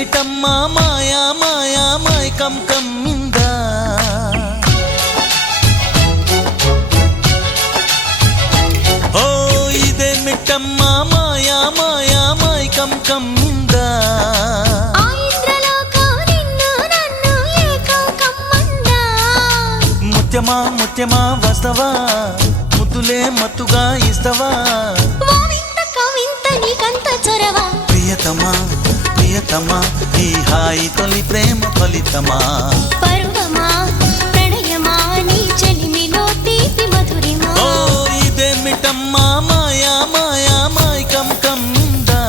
ఇదేమిటమ్మా మాయా మాయా మైకం కమ్మిందా ఓ ఇదేమిటమ్మా మాయా మాయా మైకం కమ్మిందా ముత్యమా ముత్యమా వస్తవా ముద్దులే మత్తుగా ఇస్తవా ప్రియతమా ప్రియతమా ఈ హాయి తొలి ప్రేమ ఫలితమా పరువమా ప్రణయమా నీ చెలిమిలో తీపి మధురిమా ఓ ఇదేమిటమ్మా మాయా మాయా మైకం కమ్మిందా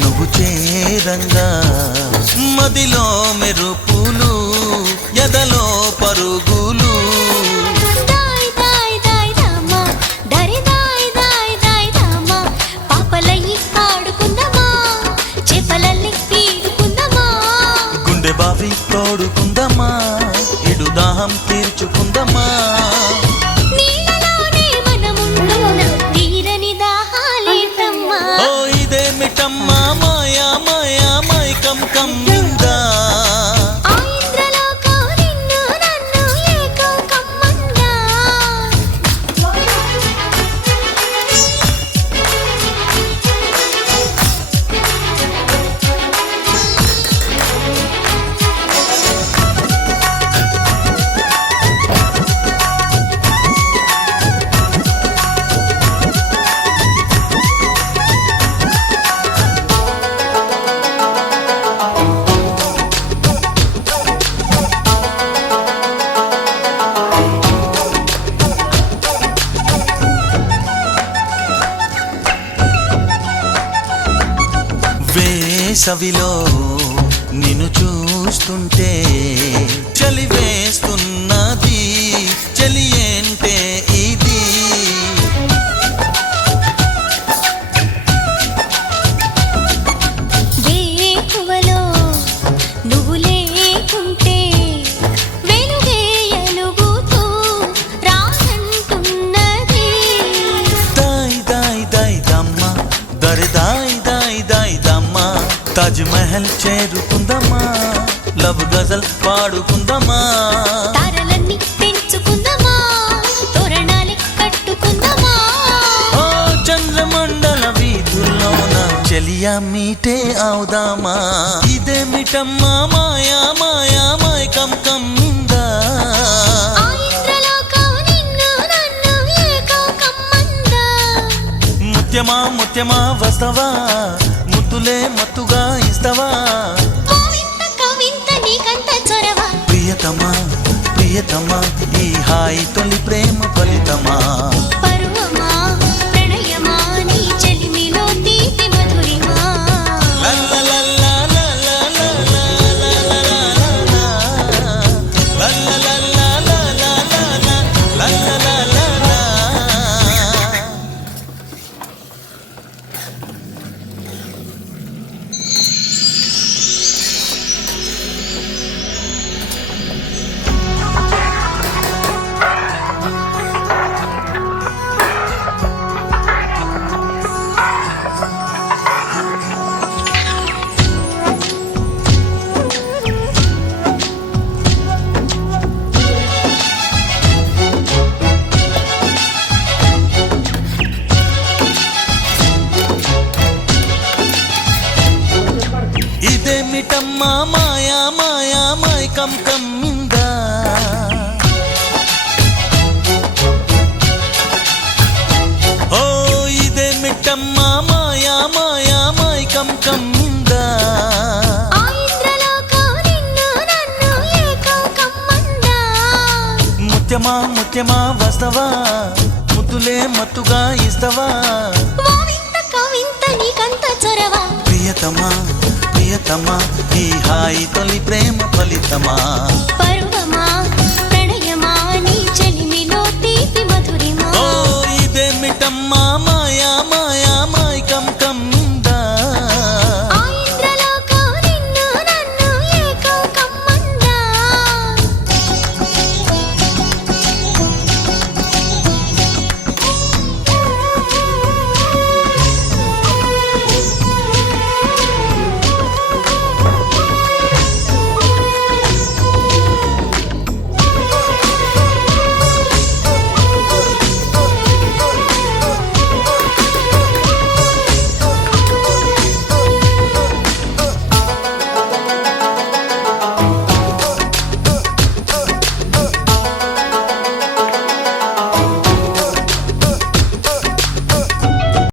నువ్వు చేరంగా మదిలో మెరుపులు ఎదలో పరుగులు గుండె బావి తోడుకుందమ్మా ఇడు దాహం తీర్చుకుందమ్మా ఇదేమిటమ్మా మాయా మాయా మైకం కమ్మిందా వేసవిలో నిన్ను చూస్తుంటే చలి వేస్తున్నది చలి ఏంటే ఇది వేకువలో నువ్వు లేకుంటే వెలుగే ఎలుగుతూ రానంటున్నది దాయ్ దాయ్ దాయ్ దమ్మ దరి దాయ్ దాయ్ దాయ్ దమ్మ తాజ్ మహల్ చేరుకుందమ్మా లవ్ గజల్ పాడుకుందమ్మా తారలన్నీ పెంచుకుందమా తోరణాలే కట్టుకుందమా ఓ చంద్రమండల వీధుల్లోన చెలియా మీటే అవుదామా ఇదేమిటమ్మా మాయా మాయా మైకం కమ్మిందా ముత్యమా ముత్యమా వస్తవా ముద్దులే మత్తుగా ఇస్తవా ప్రియతమా ప్రియతమా ఈ హాయి తొలి ప్రేమ ఫలితమా పరువమా ప్రణయమా నీ చెలిమిలో తీపి మధురిమా ఇదేమిటమ్మా మాయా మాయా మైకం కమ్మిందా ఓ ఇదేమిటమ్మా మాయా మాయా మైకం కమ్మిందా ఆ ఇంద్రలోకం నిన్ను నన్ను ఏకం కమ్మందా ముత్యమా ముత్యమా వస్తవా ముద్దులే మత్తుగా ఇస్తవా ఓ వింత కవింత నీకంత చొరవ ప్రియతమా ప్రియతమా ఈ హాయి తొలి ప్రేమ ఫలితమా పరువమా